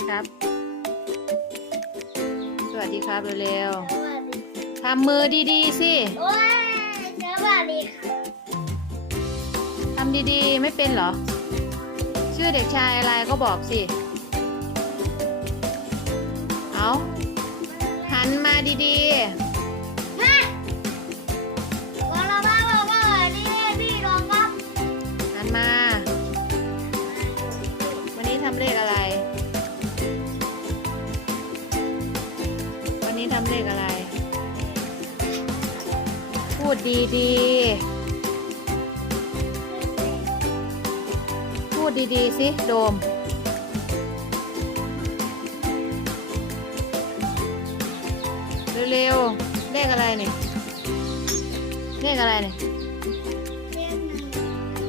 ดีครับ สวัสดีครับเร็วสวัสดีๆทำมือดีๆสิโอ้ยสวัสดีค่ะทำดีๆ ไม่เป็นเหรอ ชื่อเด็กชายอะไรก็บอกสิ เอาหันมาดีฮำเลขอะไร พูดดีๆ พูดดีๆ สิ โดม เร็วๆ เลขอะไรเนี่ย เลขอะไรเนี่ยเลขหนึ่ง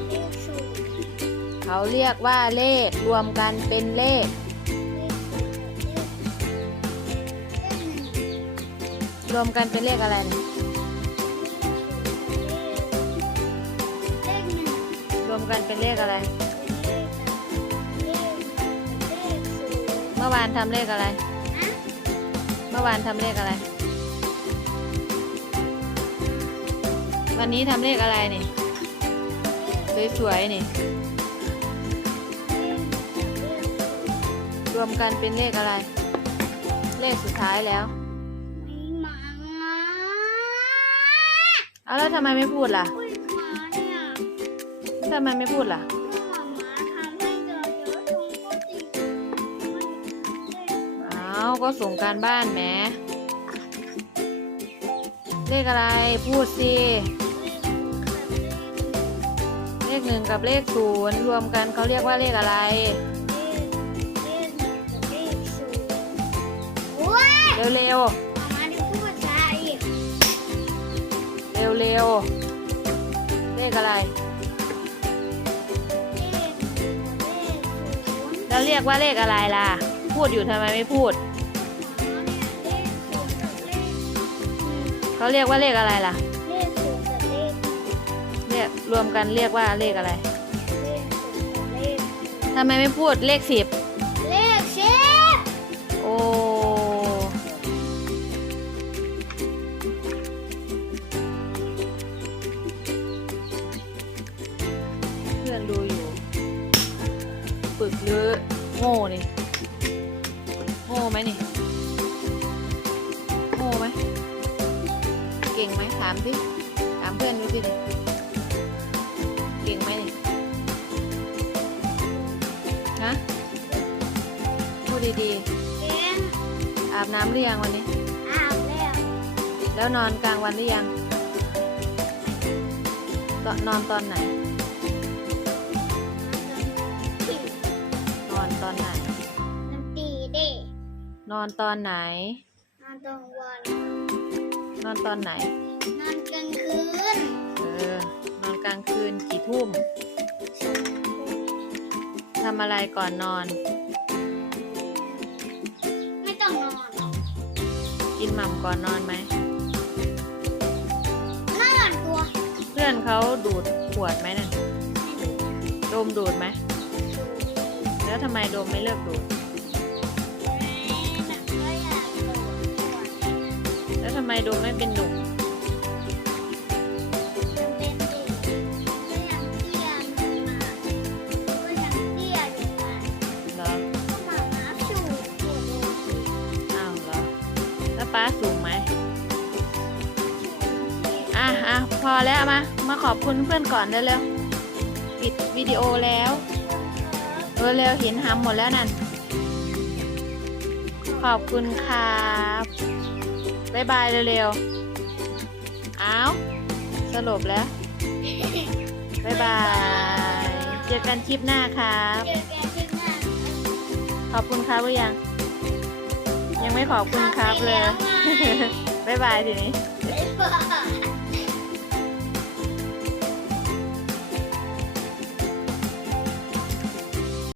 เลขศูนย์เขาเรียกว่าเลขรวมกันเป็นเลข รวมกันเป็นเลขอะไรรวมกันเป็นเลขอะไร เมื่อวานทำเลขอะไร เมื่อวานทำเลขอะไร วันนี้ทำเลขอะไรนี่ สวยๆนี่ รวมกันเป็นเลขอะไร เลขสุดท้ายแล้ว เอาแล้วทำไมไม่พูดล่ะอุ้ยหมาเนี่ยทำไมไม่พูดล่ะเมื่อหมาหมาทำให้เจอเยอะตรงก็ติดไม่อ้าวก็ส่งการบ้านแหมเลขอะไรพูดสิเลขหนึ่งกับเลขศูนย์รวมกันเขาเรียกว่าเลขอะไรเร็วๆ เร็วๆ เลขอะไร แล้วเรียกว่าเลขอะไรล่ะ พูดอยู่ทำไมไม่พูด เขาเรียกว่าเลขอะไรล่ะ เรียกรวมกันเรียกว่าเลขอะไรทำไมไม่พูดเลขสิบ โง่นี่โง่ไหมนี่โง่ไหมเก่งไหมถามสิถามเพื่อนดูสิดิเก่งไหมนี่ฮะพูดดีๆอาบน้ำหรือยังวันนี้แล้วนอนกลางวันหรือยังตอนนอนตอนไหน ตอนไหนนอนตอนไหน นอนกลางวันนอนตอนไหน นอนกลางคืนเออ นอนกลางคืนกี่ทุ่มทำอะไรก่อนนอน ไม่ต้องนอนหรอกกินหม่ำก่อนนอนไหมนอนตัว เพื่อนเขาดูดขวดไหมน่ะไม่ดูโดมดูดไหม แล้วทำไมโดมไม่เลิกดูแบบก็อยากโดดแล้วทำไมโดมไม่เป็นหนุ่มมันเป็นเด็กก็ยังเตี้ยอยู่นะก็ยังเตี้ยอยู่นะเหรอก็มาสูงปวดดูสิอ้าวเหรอแล้วป้าสูงไหมอะอะพอแล้วมา มาขอบคุณเพื่อนก่อนเร็วๆปิดวิดีโอแล้ว เออเร็วเห็นหำหมดแล้วนั่น ขอบคุณครับบ๊ายบายเร็วๆอ้าวสรุปแล้วบ๊ายบาย เจอกันคลิปหน้าครับ เจอแกที่หน้าขอบคุณครับหรือยัง ยังไม่ขอบคุณครับเลยบ๊ายบายทีนี้ บ๊ายบาย